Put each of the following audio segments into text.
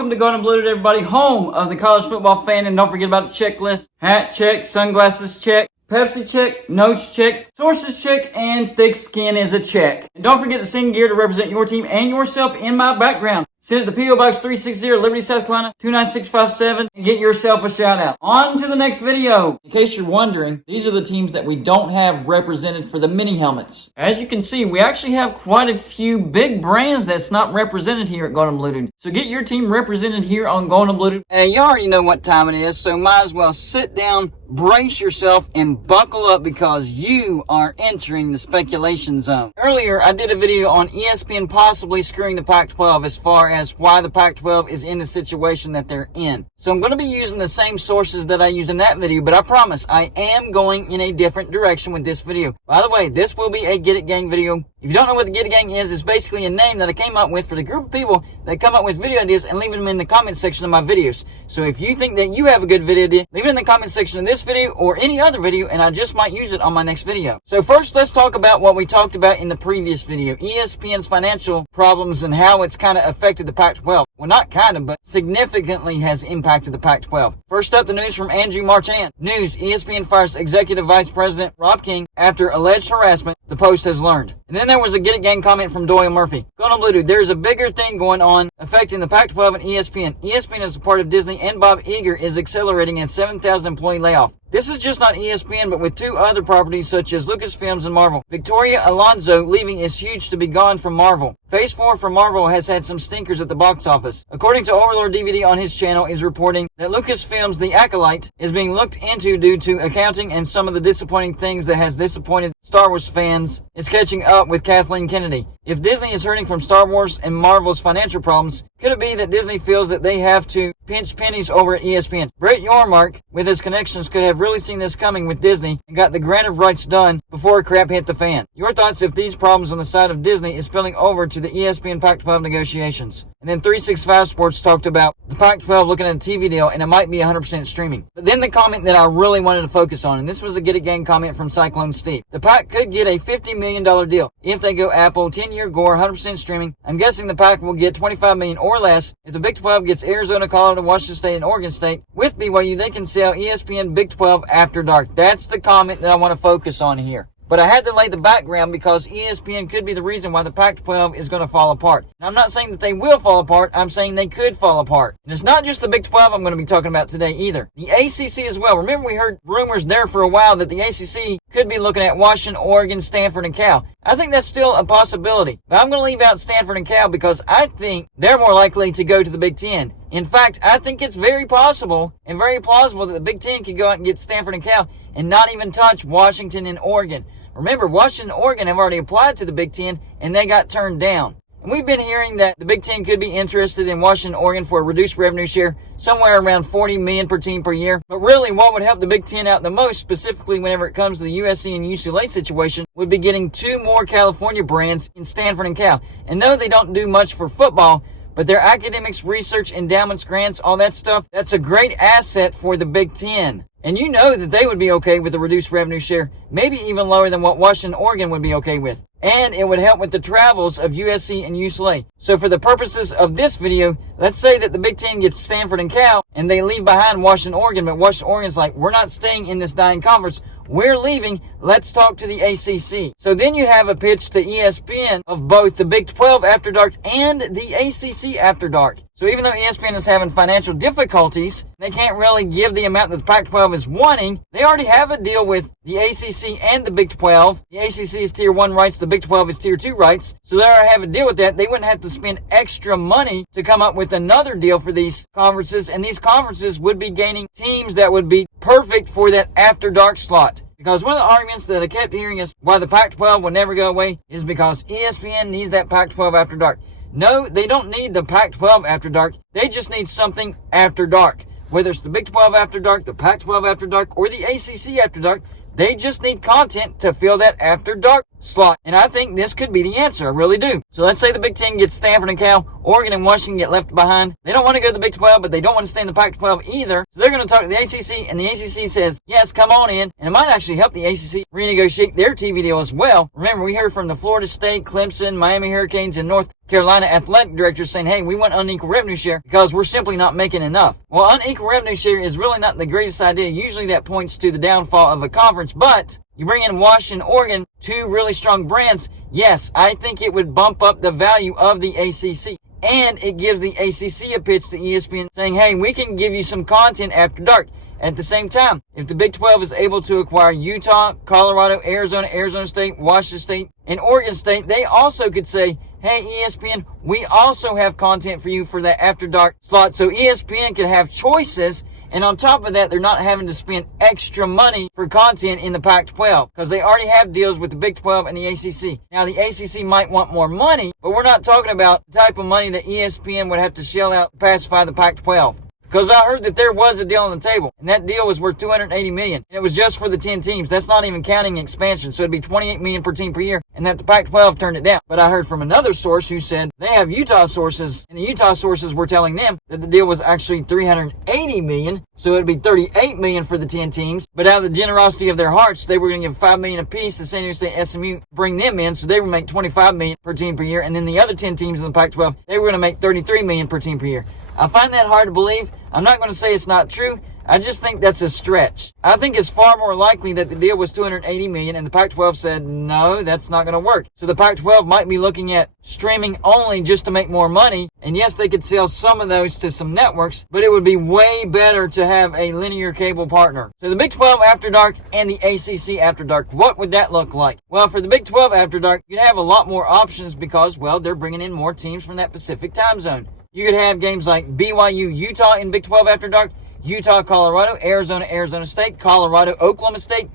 Welcome to Golden Blue, everybody, home of the college football fan. And don't forget about the checklist. Hat check, sunglasses check, Pepsi check, notes check, sources check, and thick skin is a check. And don't forget to sing gear to represent your team and yourself in my background. Send it to P.O. Box 360, Liberty, South Carolina, 29657, and get yourself a shout out. On to the next video. In case you're wondering, these are the teams that we don't have represented for the mini helmets. As you can see, we actually have quite a few big brands that's not represented here at Golden Blue. So get your team represented here on Golden Blue. Hey, you already know what time it is, so might as well sit down, brace yourself, and buckle up because you are entering the speculation zone. Earlier, I did a video on ESPN possibly screwing the Pac-12 as far as why the Pac-12 is in the situation that they're in. So I'm going to be using the same sources that I used in that video, but I promise I am going in a different direction with this video. By the way, this will be a Get It Gang video. If you don't know what the Get It Gang is, it's basically a name that I came up with for the group of people that come up with video ideas and leave them in the comment section of my videos. So if you think that you have a good video idea, leave it in the comment section of this video or any other video, and I just might use it on my next video. So first, let's talk about what we talked about in the previous video, ESPN's financial problems and how it's kind of affected the Pac-12. Well, not kind of, but significantly has impacted the Pac-12. First up, the news from Andrew Marchand. News, ESPN fires Executive Vice President Rob King after alleged harassment, the Post has learned. And then there was a Get It Gang comment from Doyle Murphy. Going on Blue Dude, there's a bigger thing going on affecting the Pac-12 and ESPN. ESPN is a part of Disney, and Bob Iger is accelerating a 7,000 employee layoff. This is just not ESPN, but with two other properties such as Lucasfilms and Marvel. Victoria Alonso leaving is huge to be gone from Marvel. Phase 4 for Marvel has had some stinkers at the box office. According to Overlord DVD on his channel is reporting that Lucasfilms The Acolyte is being looked into due to accounting and some of the disappointing things that has disappointed Star Wars fans is catching up with Kathleen Kennedy. If Disney is hurting from Star Wars and Marvel's financial problems, could it be that Disney feels that they have to pinch pennies over at ESPN? Brett Yormark, with his connections, could have really seen this coming with Disney and got the grant of rights done before crap hit the fan. Your thoughts if these problems on the side of Disney is spilling over to the ESPN Pac-12 negotiations? And then 365 Sports talked about the Pac-12 looking at a TV deal, and it might be 100% streaming. But then the comment that I really wanted to focus on, and this was a Get It Gang comment from Cyclone Steve. The Pac could get a $50 million deal if they go Apple, 10-year gore, 100% streaming. I'm guessing the Pac will get $25 million or less. If the Big 12 gets Arizona, Colorado, Washington State, and Oregon State with BYU, they can sell ESPN Big 12 after dark. That's the comment that I want to focus on here. But I had to lay the background because ESPN could be the reason why the Pac-12 is going to fall apart. Now, I'm not saying that they will fall apart. I'm saying they could fall apart. And it's not just the Big 12 I'm going to be talking about today either. The ACC as well. Remember, we heard rumors there for a while that the ACC could be looking at Washington, Oregon, Stanford, and Cal. I think that's still a possibility. But I'm going to leave out Stanford and Cal because I think they're more likely to go to the Big Ten. In fact, I think it's very possible and very plausible that the Big Ten could go out and get Stanford and Cal and not even touch Washington and Oregon. Remember, Washington and Oregon have already applied to the Big Ten, and they got turned down. And we've been hearing that the Big Ten could be interested in Washington and Oregon for a reduced revenue share, somewhere around $40 million per team per year. But really, what would help the Big Ten out the most, specifically whenever it comes to the USC and UCLA situation, would be getting two more California brands in Stanford and Cal. And no, they don't do much for football, but their academics, research, endowments, grants, all that stuff, that's a great asset for the Big Ten. And you know that they would be okay with a reduced revenue share, maybe even lower than what Washington and Oregon would be okay with. And it would help with the travels of USC and UCLA. So for the purposes of this video, let's say that the Big Ten gets Stanford and Cal, and they leave behind Washington and Oregon, but Washington and Oregon's like, we're not staying in this dying conference. We're leaving. Let's talk to the ACC. So then you have a pitch to ESPN of both the Big 12 After Dark and the ACC After Dark. So even though ESPN is having financial difficulties, they can't really give the amount that the Pac-12 is wanting. They already have a deal with the ACC and the Big 12. The ACC is Tier 1 rights. The Big 12 is Tier 2 rights. So they already have a deal with that. They wouldn't have to spend extra money to come up with another deal for these conferences. And these conferences would be gaining teams that would be perfect for that After Dark slot. Because one of the arguments that I kept hearing is why the Pac-12 will never go away is because ESPN needs that Pac-12 After Dark. No, they don't need the Pac-12 After Dark. They just need something after dark. Whether it's the Big 12 After Dark, the Pac-12 After Dark, or the ACC After Dark, they just need content to fill that after dark slot. And I think this could be the answer. I really do. So let's say the Big Ten gets Stanford and Cal, Oregon and Washington get left behind. They don't want to go to the Big 12, but they don't want to stay in the Pac-12 either. So they're going to talk to the ACC, and the ACC says, yes, come on in. And it might actually help the ACC renegotiate their TV deal as well. Remember, we heard from the Florida State, Clemson, Miami Hurricanes, and North Carolina athletic directors saying, hey, we want unequal revenue share because we're simply not making enough. Well, unequal revenue share is really not the greatest idea. Usually that points to the downfall of a conference, but you bring in Washington, Oregon, two really strong brands. Yes, I think it would bump up the value of the ACC. And it gives the ACC a pitch to ESPN saying, hey, we can give you some content after dark. At the same time, if the Big 12 is able to acquire Utah, Colorado, Arizona, Arizona State, Washington State, and Oregon State, they also could say, hey, ESPN, we also have content for you for that after dark slot. So ESPN could have choices. And on top of that, they're not having to spend extra money for content in the Pac-12 because they already have deals with the Big 12 and the ACC. Now, the ACC might want more money, but we're not talking about the type of money that ESPN would have to shell out to pacify the Pac-12. Because I heard that there was a deal on the table, and that deal was worth $280 million. And it was just for the 10 teams. That's not even counting expansion, so it'd be $28 million per team per year, and that the Pac-12 turned it down. But I heard from another source who said they have Utah sources, and the Utah sources were telling them that the deal was actually $380 million, so it'd be $38 million for the 10 teams. But out of the generosity of their hearts, they were going to give $5 million apiece to San Diego State, SMU, bring them in, so they would make $25 million per team per year. And then the other 10 teams in the Pac-12, they were going to make $33 million per team per year. I find that hard to believe. I'm not going to say it's not true. I just think that's a stretch. I think it's far more likely that the deal was $280 million and the Pac-12 said, no, that's not going to work. So the Pac-12 might be looking at streaming only just to make more money. And yes, they could sell some of those to some networks, but it would be way better to have a linear cable partner. So the Big 12 After Dark and the ACC After Dark, what would that look like? Well, for the Big 12 After Dark, you'd have a lot more options because, well, they're bringing in more teams from that Pacific time zone. You could have games like BYU, Utah in Big 12 After Dark, Utah, Colorado, Arizona, Arizona State, Colorado, Oklahoma State,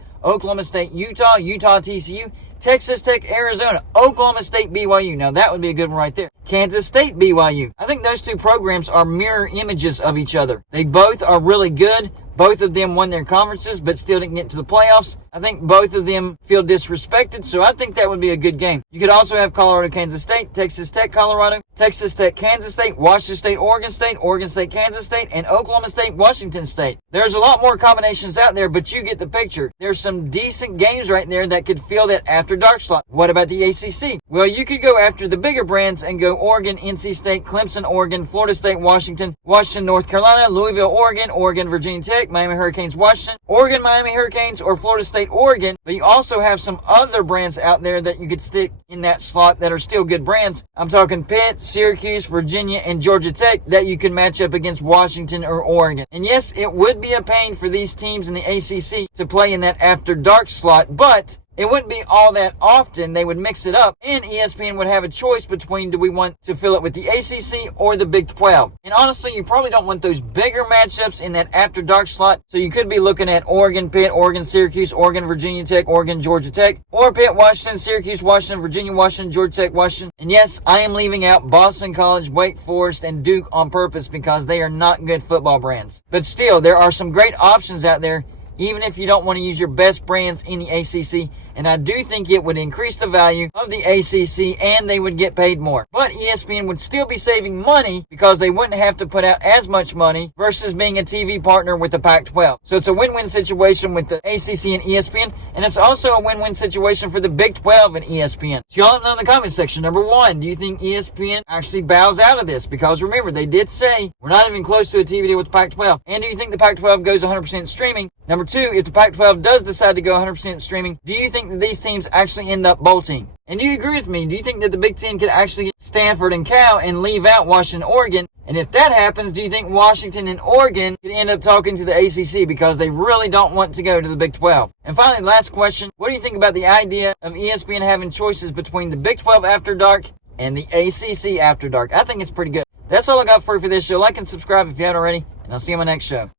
Utah, Utah, TCU, Texas Tech, Arizona, Oklahoma State, BYU. Now that would be a good one right there. Kansas State, BYU. I think those two programs are mirror images of each other. They both are really good. Both of them won their conferences, but still didn't get to the playoffs. I think both of them feel disrespected, so I think that would be a good game. You could also have Colorado, Kansas State, Texas Tech, Colorado, Texas Tech, Kansas State, Washington State, Oregon State, Kansas State, and Oklahoma State, Washington State. There's a lot more combinations out there, but you get the picture. There's some decent games right there that could fill that after dark slot. What about the ACC? Well, you could go after the bigger brands and go Oregon, NC State, Clemson, Oregon, Florida State, Washington, North Carolina, Louisville, Oregon, Virginia Tech, Miami Hurricanes, Washington, Oregon, Miami Hurricanes, or Florida State, Oregon. But you also have some other brands out there that you could stick in that slot that are still good brands. I'm talking Pitt, Syracuse, Virginia, and Georgia Tech that you can match up against Washington or Oregon. And yes, it would be a pain for these teams in the ACC to play in that after dark slot, but it wouldn't be all that often. They would mix it up, and ESPN would have a choice between do we want to fill it with the ACC or the Big 12. And honestly, you probably don't want those bigger matchups in that after dark slot, so you could be looking at Oregon, Pitt, Oregon, Syracuse, Oregon, Virginia Tech, Oregon, Georgia Tech, or Pitt, Washington, Syracuse, Washington, Virginia, Washington, Georgia Tech, Washington. And yes, I am leaving out Boston College, Wake Forest, and Duke on purpose because they are not good football brands. But still, there are some great options out there, even if you don't want to use your best brands in the ACC. And I do think it would increase the value of the ACC and they would get paid more. But ESPN would still be saving money because they wouldn't have to put out as much money versus being a TV partner with the Pac-12. So it's a win-win situation with the ACC and ESPN, and it's also a win-win situation for the Big 12 and ESPN. So y'all let me know in the comment section. Number one, do you think ESPN actually bows out of this? Because remember, they did say we're not even close to a TV deal with the Pac-12. And do you think the Pac-12 goes 100% streaming? Number two, if the Pac-12 does decide to go 100% streaming, do you think that these teams actually end up bolting? And do you agree with me? Do you think that the Big Ten could actually get Stanford and Cal and leave out Washington, Oregon? And if that happens, do you think Washington and Oregon could end up talking to the ACC because they really don't want to go to the Big 12? And finally, last question, what do you think about the idea of ESPN having choices between the Big 12 After Dark and the ACC After Dark? I think it's pretty good. That's all I got for you for this show. Like and subscribe if you haven't already, and I'll see you on my next show.